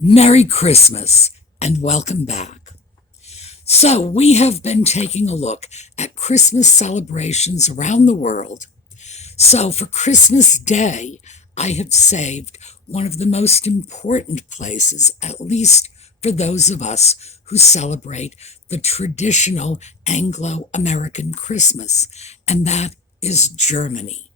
Merry Christmas and welcome back. So we have been taking a look at Christmas celebrations around the world. So for Christmas Day, I have saved one of the most important places, at least for those of us who celebrate the traditional Anglo-American Christmas, and that is Germany.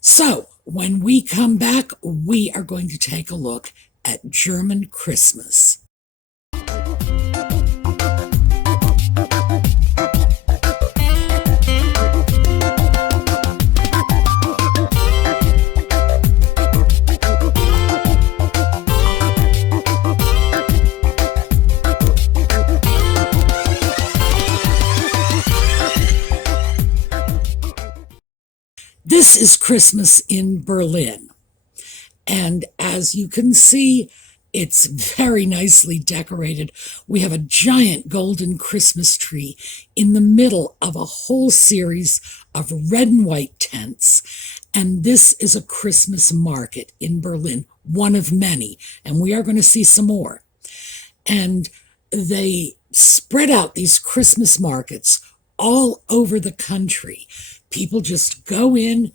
So when we come back, we are going to take a look at German Christmas. This is Christmas in Berlin. And as you can see, it's very nicely decorated. We have a giant golden Christmas tree in the middle of a whole series of red and white tents. And this is a Christmas market in Berlin, one of many. And we are going to see some more. And they spread out these Christmas markets all over the country. People just go in,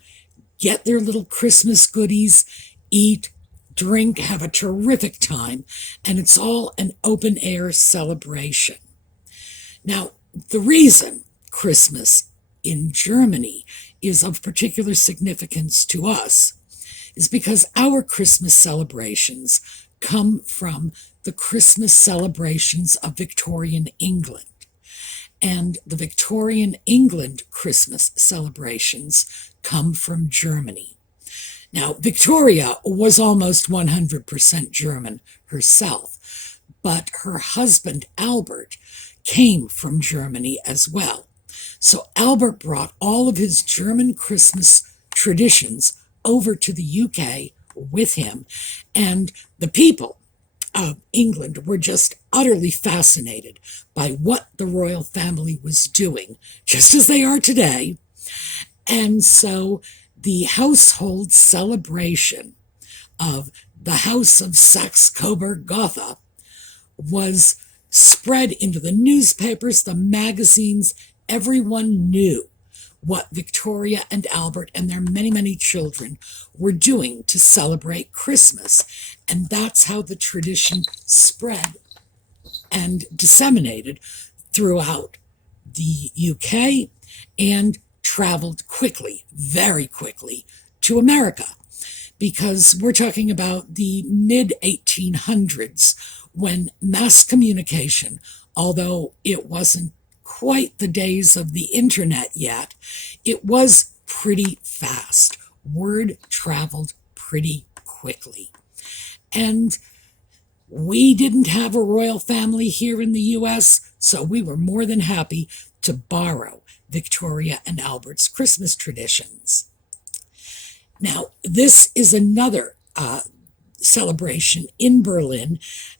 get their little Christmas goodies, eat, drink, have a terrific time, and it's all an open-air celebration. Now, the reason Christmas in Germany is of particular significance to us is because our Christmas celebrations come from the Christmas celebrations of Victorian England. And the Victorian England Christmas celebrations come from Germany. Now, Victoria was almost 100% German herself, but her husband, Albert, came from Germany as well. So Albert brought all of his German Christmas traditions over to the UK with him, and the people of England were just utterly fascinated by what the royal family was doing, just as they are today. And so the household celebration of the House of Saxe-Coburg-Gotha was spread into the newspapers, the magazines. Everyone knew what Victoria and Albert and their many, many children were doing to celebrate Christmas. And that's how the tradition spread and disseminated throughout the UK and traveled quickly, very quickly, to America, because we're talking about the mid-1800s when mass communication, although it wasn't quite the days of the internet yet, it was pretty fast. Word traveled pretty quickly. And we didn't have a royal family here in the US, so we were more than happy to borrow Victoria and Albert's Christmas traditions. Now, this is another celebration in Berlin,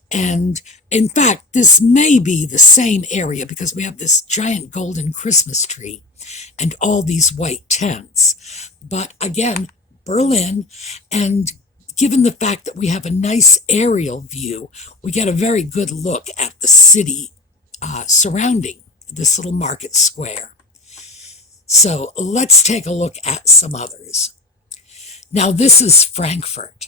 and in fact, this may be the same area because we have this giant golden Christmas tree and all these white tents. But again, Berlin, and given the fact that we have a nice aerial view, we get a very good look at the city surrounding this little market square. So let's take a look at some others. Now, this is Frankfurt.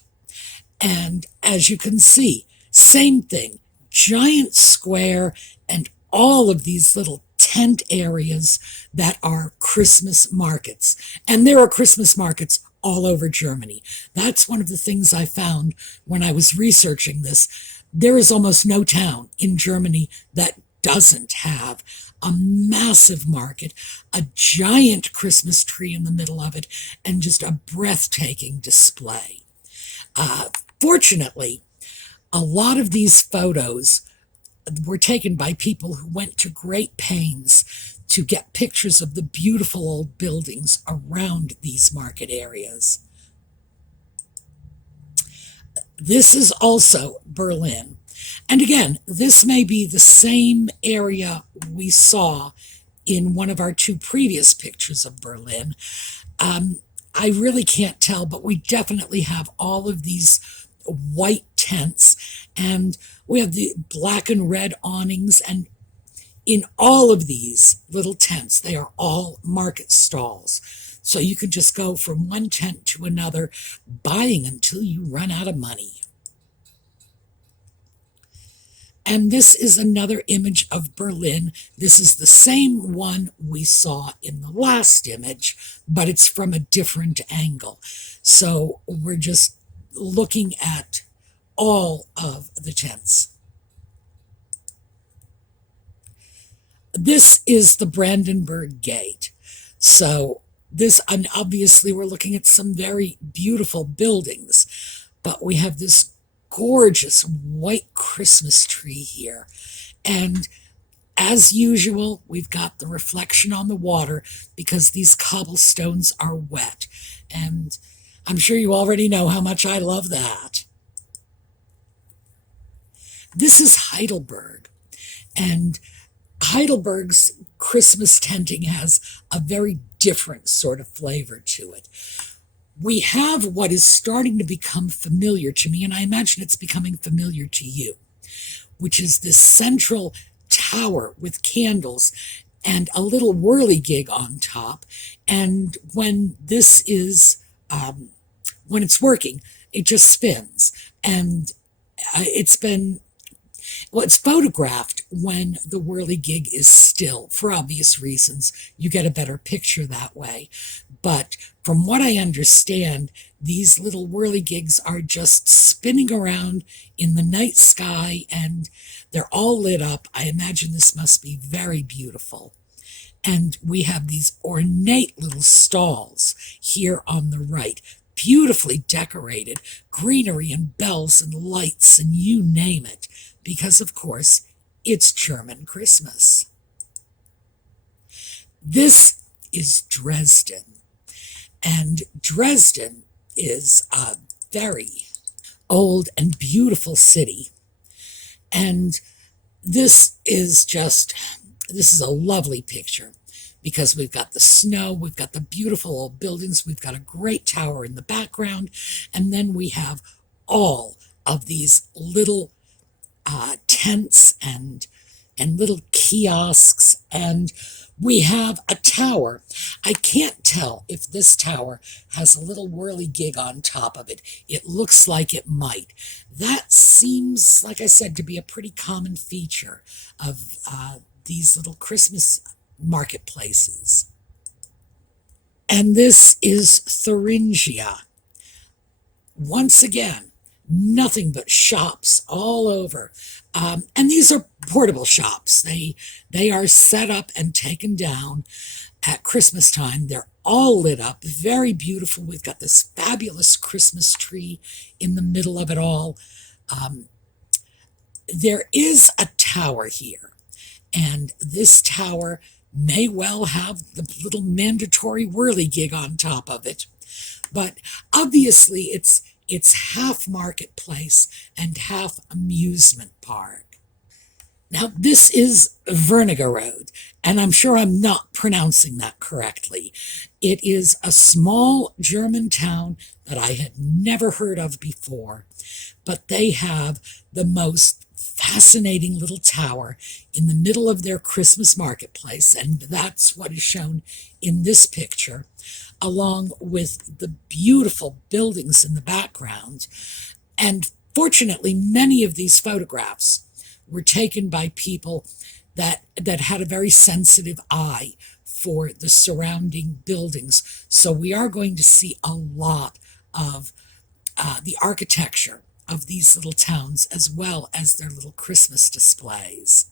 And as you can see, same thing, giant square and all of these little tent areas that are Christmas markets. And there are Christmas markets all over Germany. That's one of the things I found when I was researching this. There is almost no town in Germany that doesn't have a massive market, a giant Christmas tree in the middle of it, and just a breathtaking display. Fortunately, a lot of these photos were taken by people who went to great pains to get pictures of the beautiful old buildings around these market areas. This is also Berlin. And again, this may be the same area we saw in one of our two previous pictures of Berlin. I really can't tell, but we definitely have all of these white tents And we have the black and red awnings, and in all of these little tents, they are all market stalls. So you can just go from one tent to another, buying until you run out of money. And this is another image of Berlin. This is the same one we saw in the last image, but it's from a different angle. So we're just looking at all of the tents. This is the Brandenburg Gate. So this, and obviously we're looking at some very beautiful buildings, but we have this gorgeous white Christmas tree here. And as usual, we've got the reflection on the water because these cobblestones are wet. And I'm sure you already know how much I love that. This is Heidelberg. And Heidelberg's Christmas tenting has a very different sort of flavor to it. We have what is starting to become familiar to me, and I imagine it's becoming familiar to you, which is this central tower with candles and a little whirligig on top. And when this is, when it's working, it just spins. And it's photographed when the whirligig is still, for obvious reasons. You get a better picture that way. But from what I understand, these little whirligigs are just spinning around in the night sky, and they're all lit up. I imagine this must be very beautiful. And we have these ornate little stalls here on the right, beautifully decorated, greenery and bells and lights and you name it, because of course it's German Christmas. This is Dresden. And Dresden is a very old and beautiful city. And this is a lovely picture because we've got the snow, we've got the beautiful old buildings, we've got a great tower in the background, and then we have all of these little tents and little kiosks, and we have a tower. I can't tell if this tower has a little whirligig on top of it. It looks like it might. That seems, like I said, to be a pretty common feature of these little Christmas marketplaces. And this is Thuringia. Once again, nothing but shops all over. And these are portable shops. They are set up and taken down at Christmas time. They're all lit up, very beautiful. We've got this fabulous Christmas tree in the middle of it all. There is a tower here, and this tower may well have the little mandatory whirligig on top of it. But obviously it's half marketplace and half amusement park. Now, this is Wernigerode, and I'm sure I'm not pronouncing that correctly. It is a small German town that I had never heard of before, but they have the most fascinating little tower in the middle of their Christmas marketplace, and that's what is shown in this picture, along with the beautiful buildings in the background. And fortunately, many of these photographs were taken by people that had a very sensitive eye for the surrounding buildings. So we are going to see a lot of the architecture of these little towns, as well as their little Christmas displays.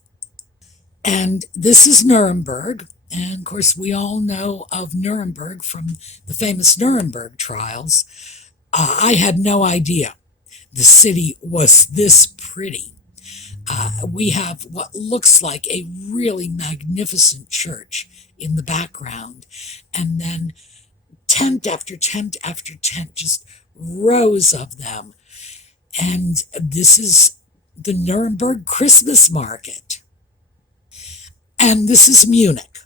And this is Nuremberg. And of course, we all know of Nuremberg from the famous Nuremberg trials. I had no idea the city was this pretty. We have what looks like a really magnificent church in the background. And then tent after tent after tent, just rows of them. And this is the Nuremberg Christmas market. And this is Munich.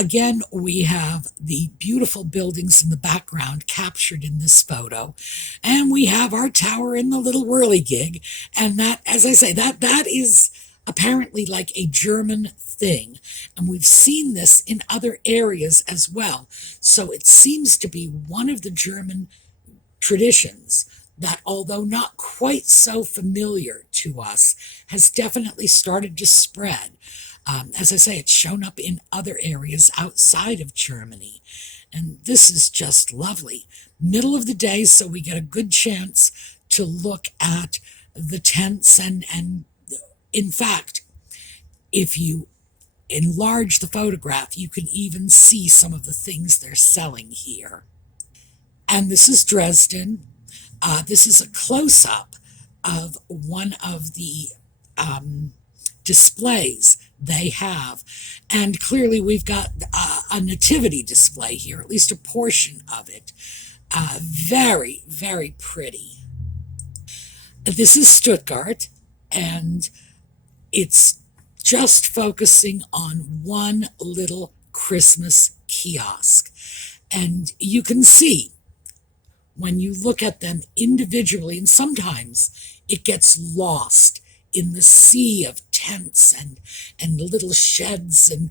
Again, we have the beautiful buildings in the background captured in this photo. And we have our tower in the little whirligig. And that, as I say, that is apparently like a German thing. And we've seen this in other areas as well. So it seems to be one of the German traditions that, although not quite so familiar to us, has definitely started to spread. As I say, it's shown up in other areas outside of Germany. And this is just lovely. Middle of the day, so we get a good chance to look at the tents. And in fact, if you enlarge the photograph, you can even see some of the things they're selling here. And this is Dresden. This is a close-up of one of the displays they have. And clearly we've got a nativity display here, at least a portion of it. Very, very pretty. This is Stuttgart, and it's just focusing on one little Christmas kiosk. And you can see when you look at them individually, and sometimes it gets lost in the sea of tents and little sheds, and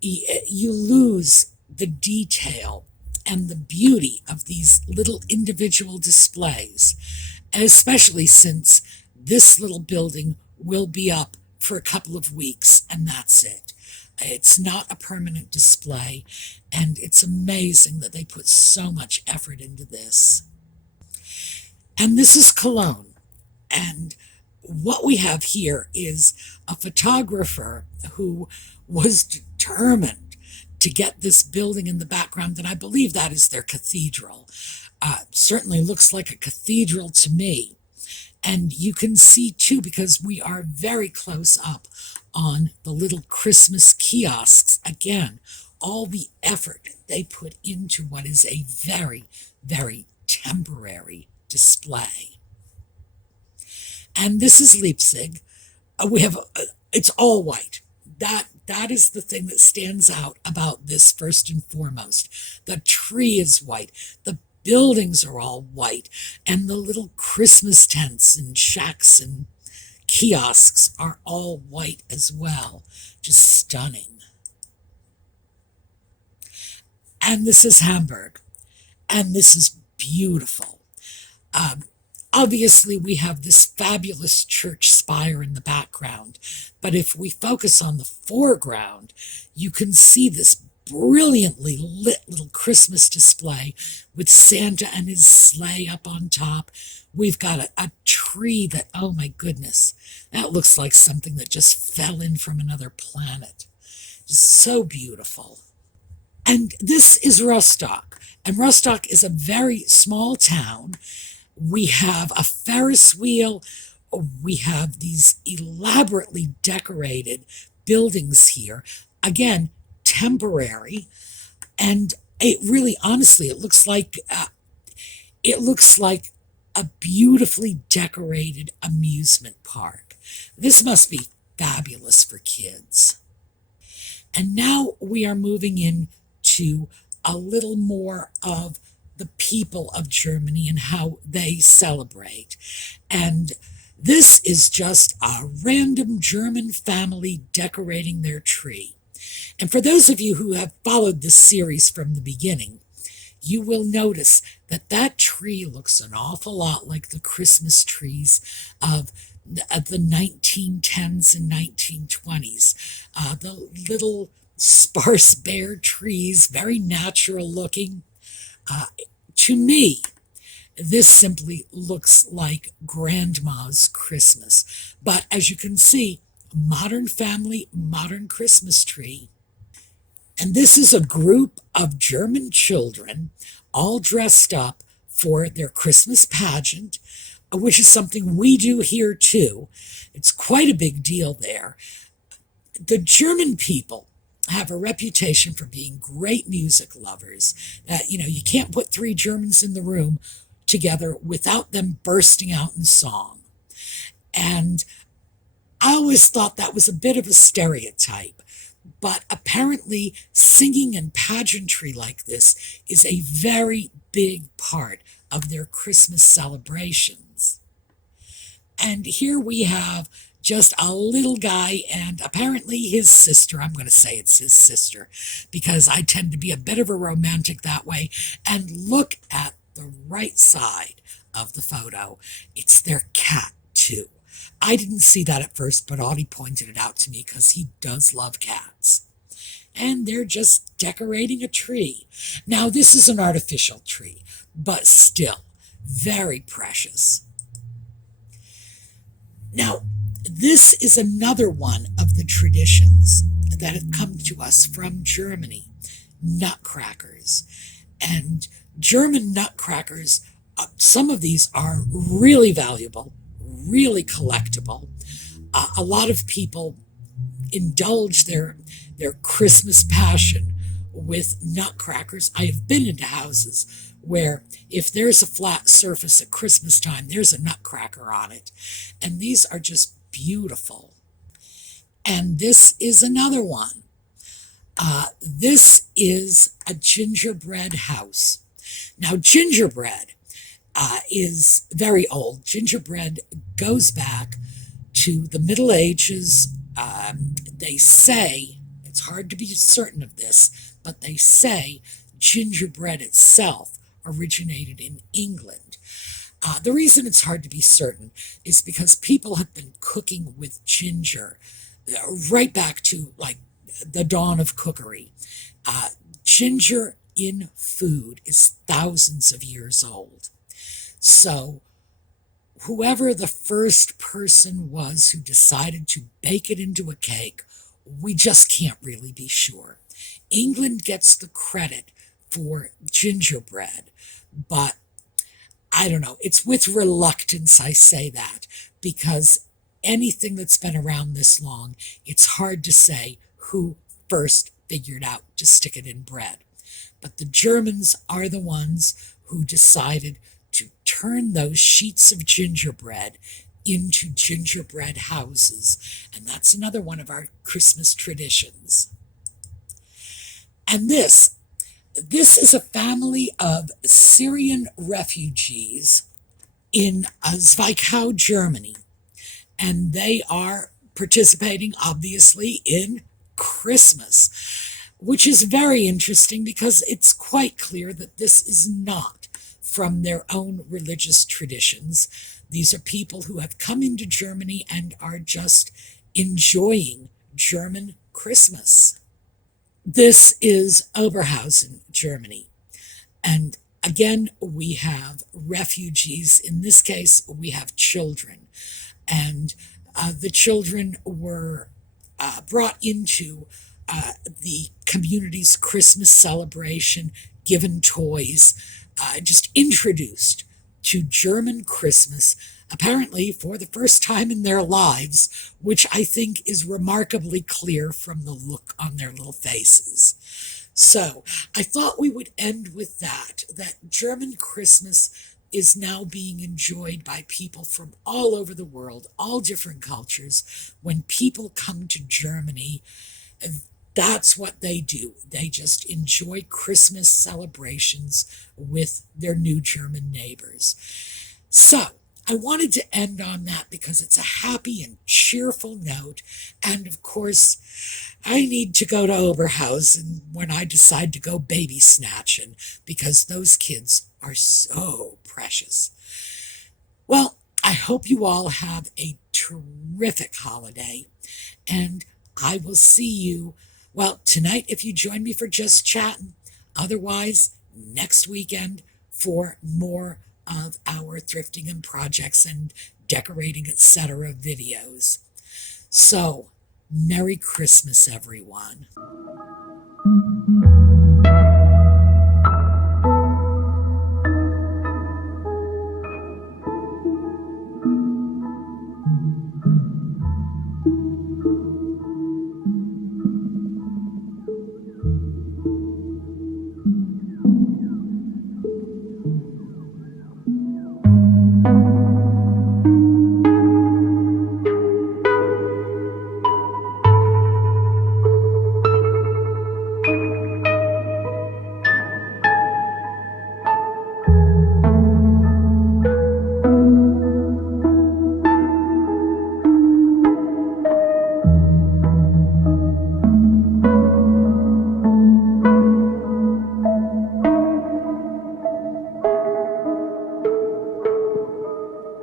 you lose the detail and the beauty of these little individual displays, especially since this little building will be up for a couple of weeks, and that's it. It's not a permanent display, and it's amazing that they put so much effort into this. And this is Cologne, and what we have here is a photographer who was determined to get this building in the background, and I believe that is their cathedral. Certainly looks like a cathedral to me. And you can see too, because we are very close up on the little Christmas kiosks, again, all the effort they put into what is a very, very temporary display. And this is Leipzig. We have, it's all white. That is the thing that stands out about this first and foremost. The tree is white. The buildings are all white. And the little Christmas tents and shacks and kiosks are all white as well. Just stunning. And this is Hamburg. And this is beautiful. Obviously, we have this fabulous church spire in the background, but if we focus on the foreground, you can see this brilliantly lit little Christmas display with Santa and his sleigh up on top. We've got a tree that, oh my goodness, that looks like something that just fell in from another planet. Just so beautiful. And this is Rostock, and Rostock is a very small town. We have a Ferris wheel. We have these elaborately decorated buildings here. Again, temporary. And it really, honestly, it looks like a beautifully decorated amusement park. This must be fabulous for kids. And now we are moving into a little more of the people of Germany and how they celebrate. And this is just a random German family decorating their tree. And for those of you who have followed this series from the beginning, you will notice that that tree looks an awful lot like the Christmas trees of the 1910s and 1920s. The little sparse bare trees, very natural looking. To me, this simply looks like Grandma's Christmas. But as you can see, modern family, modern Christmas tree. And this is a group of German children all dressed up for their Christmas pageant, which is something we do here too. It's quite a big deal there. The German people have a reputation for being great music lovers. You can't put three Germans in the room together without them bursting out in song. And I always thought that was a bit of a stereotype, But apparently singing and pageantry like this is a very big part of their Christmas celebrations. And here we have just a little guy and apparently his sister. I'm going to say it's his sister because I tend to be a bit of a romantic that way. And look at the right side of the photo. It's their cat, too. I didn't see that at first, but Audie pointed it out to me because he does love cats. And they're just decorating a tree. Now, this is an artificial tree, but still very precious. Now, this is another one of the traditions that have come to us from Germany, nutcrackers. And German nutcrackers, some of these are really valuable, really collectible. A lot of people indulge their Christmas passion with nutcrackers. I have been into houses where if there's a flat surface at Christmas time, there's a nutcracker on it. And these are just beautiful. And this is another one. This is a gingerbread house. Now, gingerbread is very old. Gingerbread goes back to the Middle Ages. They say, it's hard to be certain of this, but they say gingerbread itself originated in England. The reason it's hard to be certain is because people have been cooking with ginger right back to like the dawn of cookery. Ginger in food is thousands of years old. So whoever the first person was who decided to bake it into a cake, we just can't really be sure. England gets the credit for gingerbread, but I don't know. It's with reluctance I say that, because anything that's been around this long, it's hard to say who first figured out to stick it in bread. But the Germans are the ones who decided to turn those sheets of gingerbread into gingerbread houses. And that's another one of our Christmas traditions. And this is a family of Syrian refugees in Zwickau, Germany. And they are participating, obviously, in Christmas, which is very interesting because it's quite clear that this is not from their own religious traditions. These are people who have come into Germany and are just enjoying German Christmas. This is Oberhausen, Germany. And again, we have refugees. In this case, we have children. And the children were brought into the community's Christmas celebration, given toys, just introduced to German Christmas, apparently for the first time in their lives, which I think is remarkably clear from the look on their little faces. So I thought we would end with that German Christmas is now being enjoyed by people from all over the world, all different cultures. When people come to Germany, that's what they do. They just enjoy Christmas celebrations with their new German neighbors. So I wanted to end on that because it's a happy and cheerful note. And of course, I need to go to Oberhausen when I decide to go baby snatching because those kids are so precious. Well, I hope you all have a terrific holiday, and I will see you, well, tonight if you join me for Just Chatting, otherwise next weekend for more of our thrifting and projects and decorating, etc. videos. So, Merry Christmas, everyone.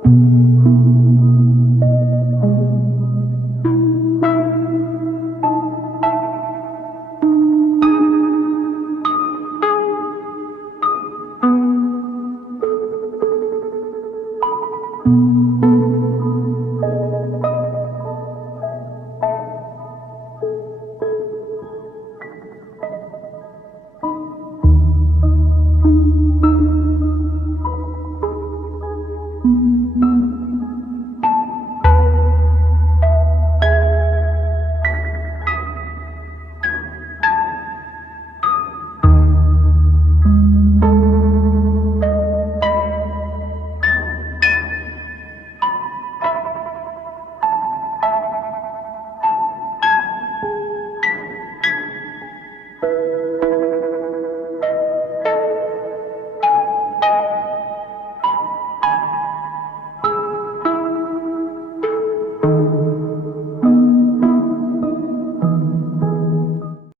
you.